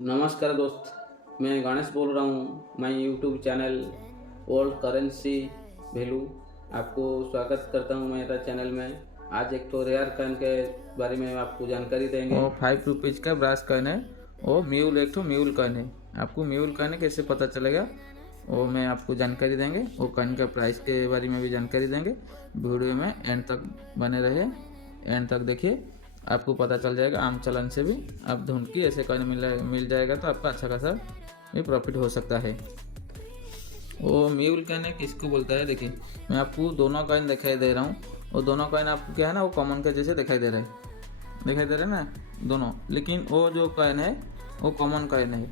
नमस्कार दोस्त, मैं गणेश बोल रहा हूँ। मैं YouTube channel old currency value आपको स्वागत करता हूँ मेरा चैनल में। आज एक तो रेयर कॉइन के बारे में आपको जानकारी देंगे। वो 5 रुपीज़ का ब्रास कॉइन है। वो म्यूल एक तो म्यूल कॉइन है। आपको म्यूल कॉइन कैसे पता चलेगा वो मैं आपको जानकारी देंगे। वो कॉइन का प्राइस के बारे में भी जानकारी देंगे। वीडियो में एंड तक बने रहे, एंड तक देखिए, आपको पता चल जाएगा। आम चलन से भी आप ढूंढ के ऐसे कॉइन मिल जाएगा तो आपका अच्छा खासा भी प्रॉफिट हो सकता है। वो म्यूल कॉइन है किसको बोलता है, देखिए मैं आपको दोनों कॉइन दिखाई दे रहा हूँ। वो दोनों कॉइन आपको क्या है ना, वो कॉमन के जैसे दिखाई दे रहा है, दिखाई दे रहे हैं ना दोनों। लेकिन वो जो कॉइन है वो कॉमन कॉइन है।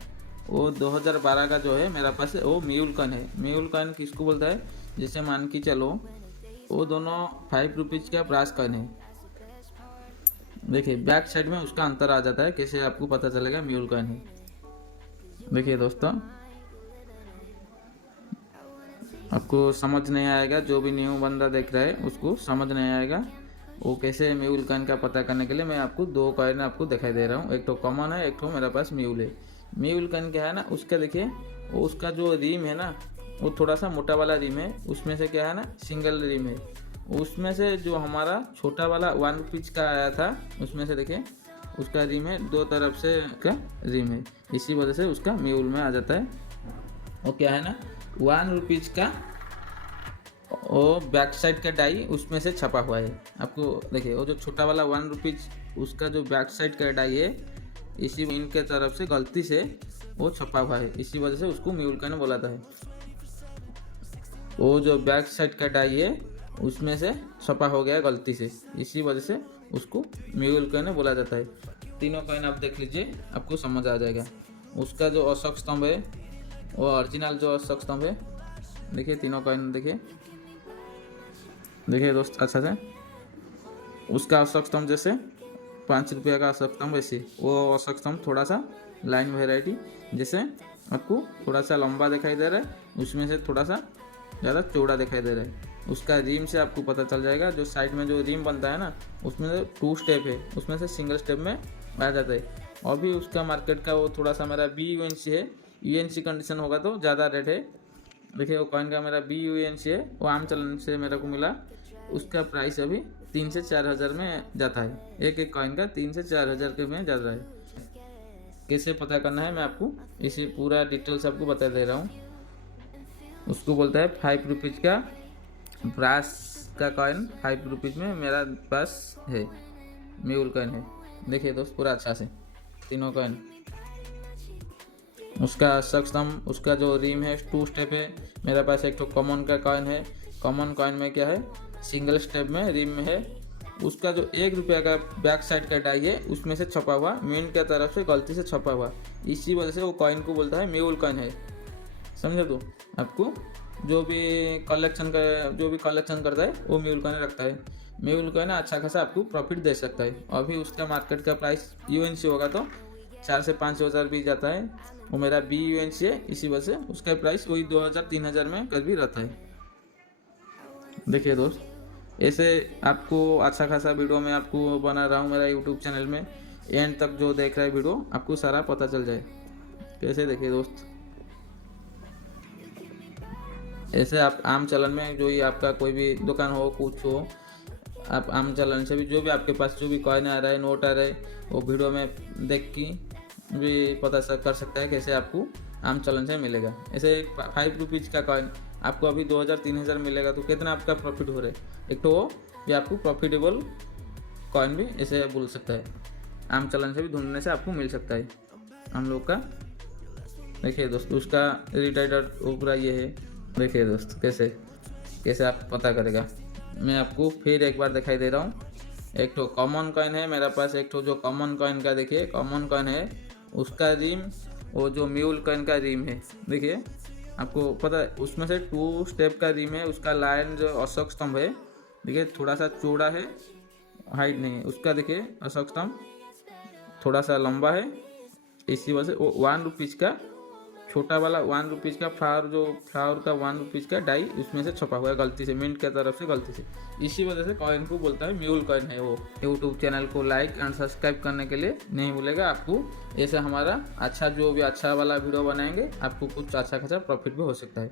वो 2012 का जो है मेरा पास है, वो म्यूल कॉइन है। म्यूल कॉइन किसको बोलता है, जैसे मान के चलो वो दोनों 5 रुपीज़ का ब्रास कॉइन है। देखिए बैक साइड में उसका अंतर आ जाता है, कैसे आपको पता चलेगा म्यूल कॉइन है। देखिए दोस्तों, आपको समझ नहीं आएगा, जो भी न्यू बंदा देख रहा है उसको समझ नहीं आएगा वो कैसे म्यूल कॉइन का पता करने के लिए मैं आपको दो कॉइन आपको दिखाई दे रहा हूँ। एक तो कॉमन है, एक तो मेरे पास म्यूल है। म्यूल कॉइन क्या है ना, उसका देखिए वो उसका जो रिम है ना, वो थोड़ा सा मोटा वाला रिम है। उसमें से क्या है ना, सिंगल रिम है। उसमें से जो हमारा छोटा वाला 1 रुपीज़ का आया था, उसमें से देखिए उसका रिम है, दो तरफ से का रिम है। इसी वजह से उसका म्यूल में आ जाता है। वो क्या है ना, 1 रुपीज़ का वो बैक साइड का डाई उसमें से छपा हुआ है। आपको देखिए वो जो छोटा वाला 1 रुपीज़, उसका जो बैक साइड का डाई है, इसी इनके तरफ से गलती से वो छपा हुआ है। इसी वजह से उसको म्यूल कॉइन बोलाता है। वो जो बैक साइड का डाई है उसमें से छपा हो गया गलती से, इसी वजह से उसको म्यूल कॉइन बोला जाता है। तीनों कॉइन आप देख लीजिए, आपको समझ आ जाएगा। उसका जो अशोक स्तंभ है, वो ओरिजिनल जो अशोक स्तंभ है, देखिए तीनों कॉइन देखिए, देखिए दोस्त अच्छा से। उसका अशोक स्तंभ जैसे 5 रुपये का अशोक स्तंभ, ऐसे वो अशोक स्तंभ थोड़ा सा लाइन वेराइटी जैसे आपको थोड़ा सा लंबा दिखाई दे रहा है, उसमें से थोड़ा सा ज़्यादा चौड़ा दिखाई दे रहा है। उसका रिम से आपको पता चल जाएगा। जो साइड में जो रिम बनता है ना, उसमें से 2 स्टेप है, उसमें से सिंगल स्टेप में आ जाता है। और भी उसका मार्केट का वो थोड़ा सा मेरा BUNC है, UNC कंडीशन होगा तो ज़्यादा रेट है। देखिए वो कॉइन का मेरा BUNC है, वो आम चलन से मेरे को मिला। उसका प्राइस अभी 3 से 4 हज़ार में जाता है। एक एक कॉइन का 3 से 4 हज़ार के में जाता है। कैसे पता करना है मैं आपको इसी पूरा डिटेल्स आपको बता दे रहा हूँ। उसको बोलता है 5 रुपीज़ का ब्रास का कॉइन। 5 रुपीज़ में मेरा पास है, म्यूल कॉइन है। देखिए दोस्त पूरा अच्छा से तीनों कॉइन। उसका स्तंभ, उसका जो रिम है 2 स्टेप है। मेरे पास एक तो कॉमन का कॉइन है। कॉमन कॉइन में क्या है, सिंगल स्टेप में रिम में है। उसका जो 1 रुपया का बैक साइड का डाई है, उसमें से छपा हुआ मीन की तरफ से गलती से छपा हुआ, इसी वजह से वो कॉइन को बोलता है म्यूल कॉइन है। समझे? तो आपको जो भी कलेक्शन करता है वो म्यूल कॉइन रखता है। म्यूल कॉइन अच्छा खासा आपको प्रॉफिट दे सकता है। अभी उसका मार्केट का प्राइस UNC होगा तो 4 से 5 हज़ार भी जाता है। वो मेरा BUNC है, इसी वजह से उसका प्राइस वही 2 हज़ार 3 हज़ार में कभी रहता है। देखिए दोस्त, ऐसे आपको अच्छा खासा वीडियो मैं आपको बना रहा हूँ मेरा यूट्यूब चैनल में। एंड तक जो देख रहा है वीडियो, आपको सारा पता चल जाए। कैसे देखिए दोस्त, ऐसे आप आम चलन में जो ही आपका कोई भी दुकान हो, कुछ हो, आप आम चलन से भी जो भी आपके पास जो भी कॉइन आ रहा है, नोट आ रहा है, वो वीडियो में देख के भी पता कर सकता है कैसे आपको आम चलन से मिलेगा। ऐसे 5 रुपीज़ का कॉइन आपको अभी 2 हज़ार 3 हज़ार मिलेगा तो कितना आपका प्रॉफिट हो रहा है। एक तो वो भी आपको प्रॉफिटेबल कॉइन भी ऐसे बोल सकता है, आम चलन से भी ढूंढने से आपको मिल सकता है हम लोग का। देखिए दोस्त, उसका रिटाइडर पूरा ये है। देखिए दोस्त कैसे कैसे आप पता करेगा, मैं आपको फिर एक बार दिखाई दे रहा हूँ। एक तो कॉमन कॉइन है मेरा पास, एक तो जो कॉमन कॉइन का देखिए कॉमन कॉइन है, उसका रिम वो जो म्यूल कॉइन का रिम है। देखिए आपको पता है उसमें से 2 स्टेप का रिम है। उसका लाइन जो अशोक स्तंभ है, देखिए थोड़ा सा चौड़ा है, हाइट नहीं है उसका। देखिए अशोक स्तंभ थोड़ा सा लंबा है, इसी वजह से वो 1 रुपीज़ का छोटा वाला 1 रुपीज़ का फ्लावर का 1 रुपीज़ का डाई उसमें से छपा हुआ है गलती से, मिंट की तरफ से गलती से। इसी वजह से कॉइन को बोलता है म्यूल कॉइन है वो। यूट्यूब चैनल को लाइक एंड सब्सक्राइब करने के लिए नहीं भूलेगा आपको। ऐसे हमारा अच्छा जो भी अच्छा वाला वीडियो बनाएंगे आपको कुछ अच्छा खासा प्रॉफिट भी हो सकता है।